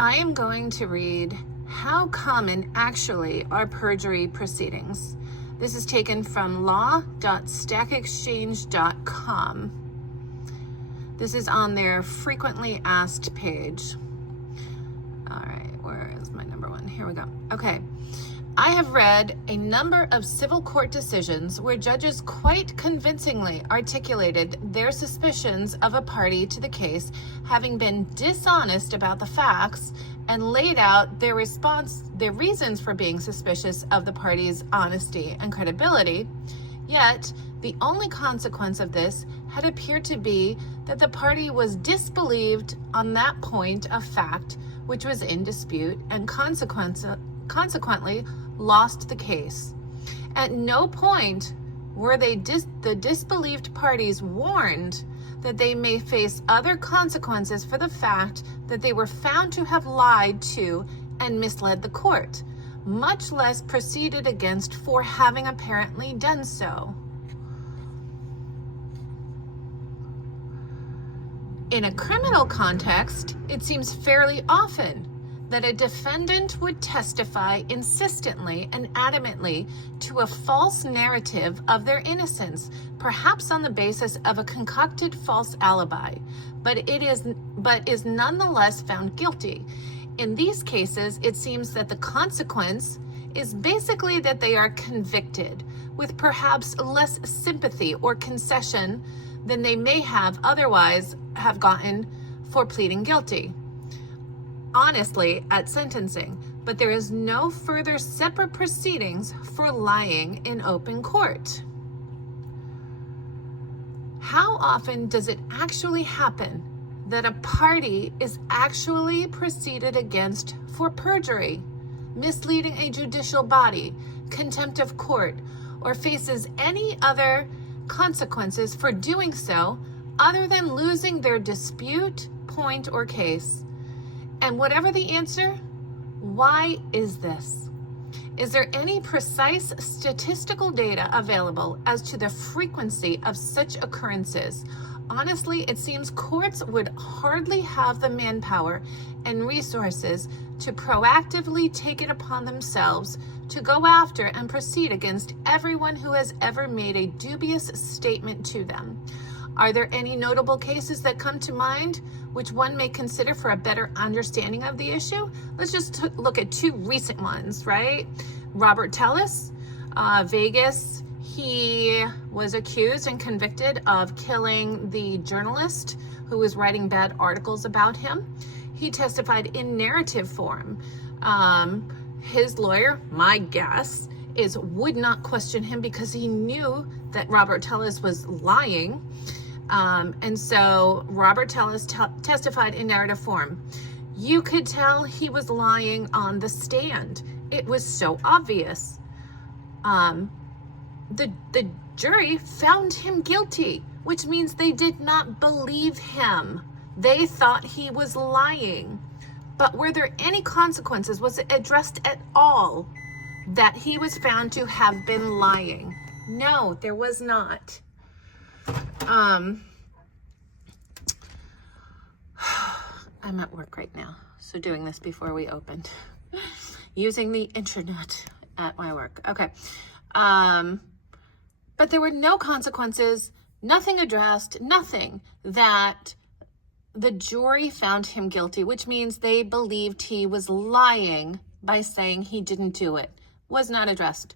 I am going to read how common actually are perjury proceedings. This is taken from law.stackexchange.com. This is on their frequently asked page. All right, where is my number one? Here we go. Okay. I have read a number of civil court decisions where judges quite convincingly articulated their suspicions of a party to the case having been dishonest about the facts and laid out their reasons for being suspicious of the party's honesty and credibility. Yet, the only consequence of this had appeared to be that the party was disbelieved on that point of fact which was in dispute and consequently lost the case. At no point were the disbelieved parties warned that they may face other consequences for the fact that they were found to have lied to and misled the court, much less proceeded against for having apparently done so. In a criminal context, it seems fairly often that a defendant would testify insistently and adamantly to a false narrative of their innocence, perhaps on the basis of a concocted false alibi, but is nonetheless found guilty. In these cases, it seems that the consequence is basically that they are convicted, with perhaps less sympathy or concession than they may have otherwise have gotten for pleading guilty, honestly, at sentencing, but there is no further separate proceedings for lying in open court. How often does it actually happen that a party is actually proceeded against for perjury, misleading a judicial body, contempt of court, or faces any other consequences for doing so other than losing their dispute, point, or case? And whatever the answer, why is this? Is there any precise statistical data available as to the frequency of such occurrences? Honestly, it seems courts would hardly have the manpower and resources to proactively take it upon themselves to go after and proceed against everyone who has ever made a dubious statement to them. Are there any notable cases that come to mind which one may consider for a better understanding of the issue? Let's just look at two recent ones, right? Robert Tellis, Vegas. He was accused and convicted of killing the journalist who was writing bad articles about him. He testified in narrative form. His lawyer, my guess, would not question him because he knew that Robert Tellis was lying. And so Robert Tellis testified in narrative form. You could tell he was lying on the stand. It was so obvious. The jury found him guilty, which means they did not believe him. They thought he was lying. But were there any consequences? Was it addressed at all that he was found to have been lying? No, there was not. I'm at work right now, so doing this before we opened. Using the internet at my work. Okay. But there were no consequences, nothing addressed, nothing that the jury found him guilty, which means they believed he was lying by saying he didn't do it. Was not addressed.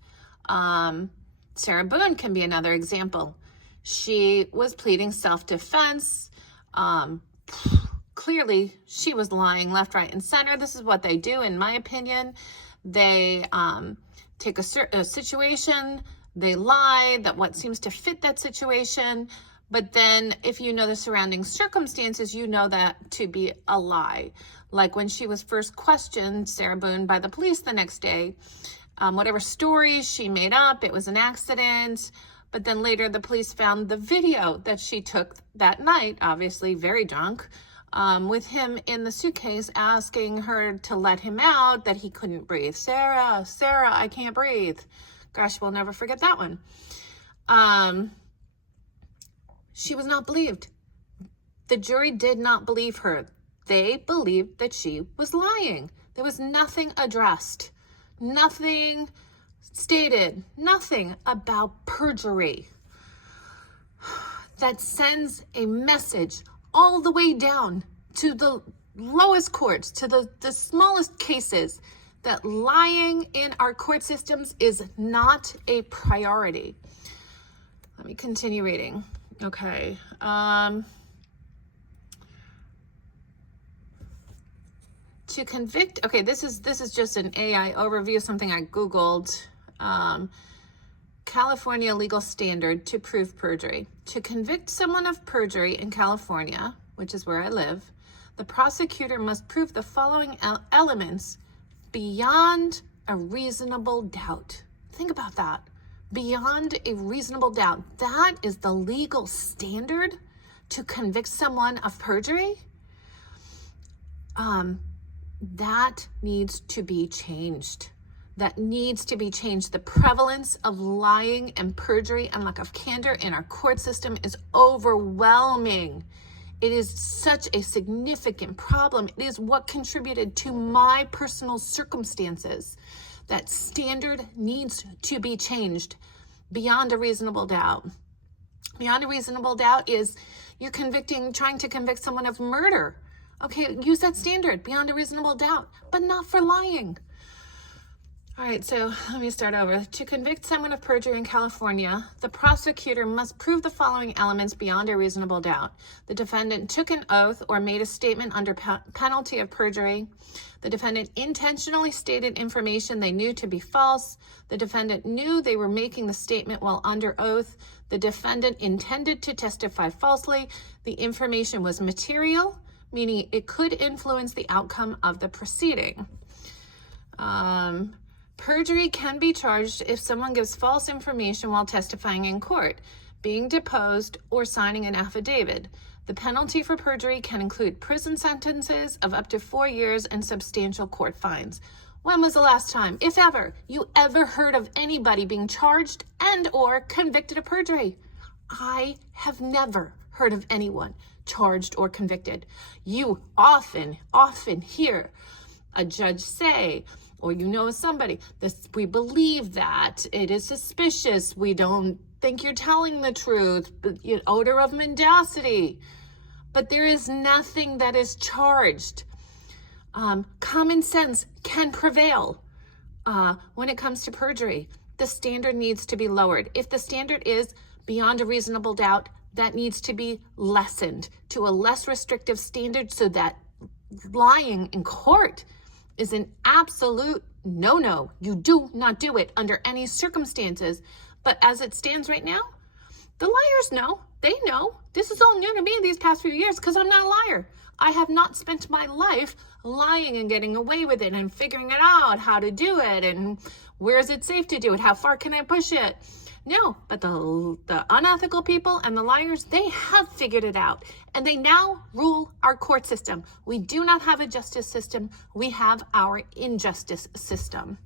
Sarah Boone can be another example. She was pleading self-defense. Clearly, she was lying left, right, and center. This is what they do, in my opinion. They take a situation, they lie that what seems to fit that situation, but then if you know the surrounding circumstances, you know that to be a lie. Like when she was first questioned, Sarah Boone, by the police the next day, whatever stories she made up, it was an accident. But then later the police found the video that she took that night, obviously very drunk, with him in the suitcase asking her to let him out, that he couldn't breathe. Sarah, I can't breathe. Gosh, we'll never forget that one. She was not believed. The jury did not believe her. They believed that she was lying. There was nothing addressed, nothing stated, nothing about perjury. That sends a message all the way down to the lowest courts, to the smallest cases, that lying in our court systems is not a priority. Let me continue reading. Okay. To convict, okay, this is just an AI overview, something I Googled. California legal standard to prove perjury. To convict someone of perjury in California, which is where I live, the prosecutor must prove the following elements beyond a reasonable doubt. Think about that. Beyond a reasonable doubt. That is the legal standard to convict someone of perjury? That needs to be changed. That needs to be changed. The prevalence of lying and perjury and lack of candor in our court system is overwhelming. It is such a significant problem. It is what contributed to my personal circumstances. That standard needs to be changed beyond a reasonable doubt. Beyond a reasonable doubt is you're trying to convict someone of murder. Okay, use that standard, beyond a reasonable doubt, but not for lying. All right, so let me start over. To convict someone of perjury in California, the prosecutor must prove the following elements beyond a reasonable doubt. The defendant took an oath or made a statement under penalty of perjury. The defendant intentionally stated information they knew to be false. The defendant knew they were making the statement while under oath. The defendant intended to testify falsely. The information was material, meaning it could influence the outcome of the proceeding. Perjury can be charged if someone gives false information while testifying in court, being deposed, or signing an affidavit. The penalty for perjury can include prison sentences of up to 4 years and substantial court fines. When was the last time, if ever, you ever heard of anybody being charged and or convicted of perjury? I have never heard of anyone charged or convicted. You often hear a judge say, or you know somebody, we believe that, it is suspicious, we don't think you're telling the truth, odor of mendacity. But there is nothing that is charged. Common sense can prevail when it comes to perjury. The standard needs to be lowered. If the standard is beyond a reasonable doubt, that needs to be lessened to a less restrictive standard so that lying in court is an absolute no-no. You do not do it under any circumstances. But as it stands right now, the liars know. They know. This is all new to me these past few years because I'm not a liar. I have not spent my life lying and getting away with it and figuring it out, how to do it, and where is it safe to do it? How far can I push it? No, but the unethical people and the liars, they have figured it out. And they now rule our court system. We do not have a justice system. We have our injustice system.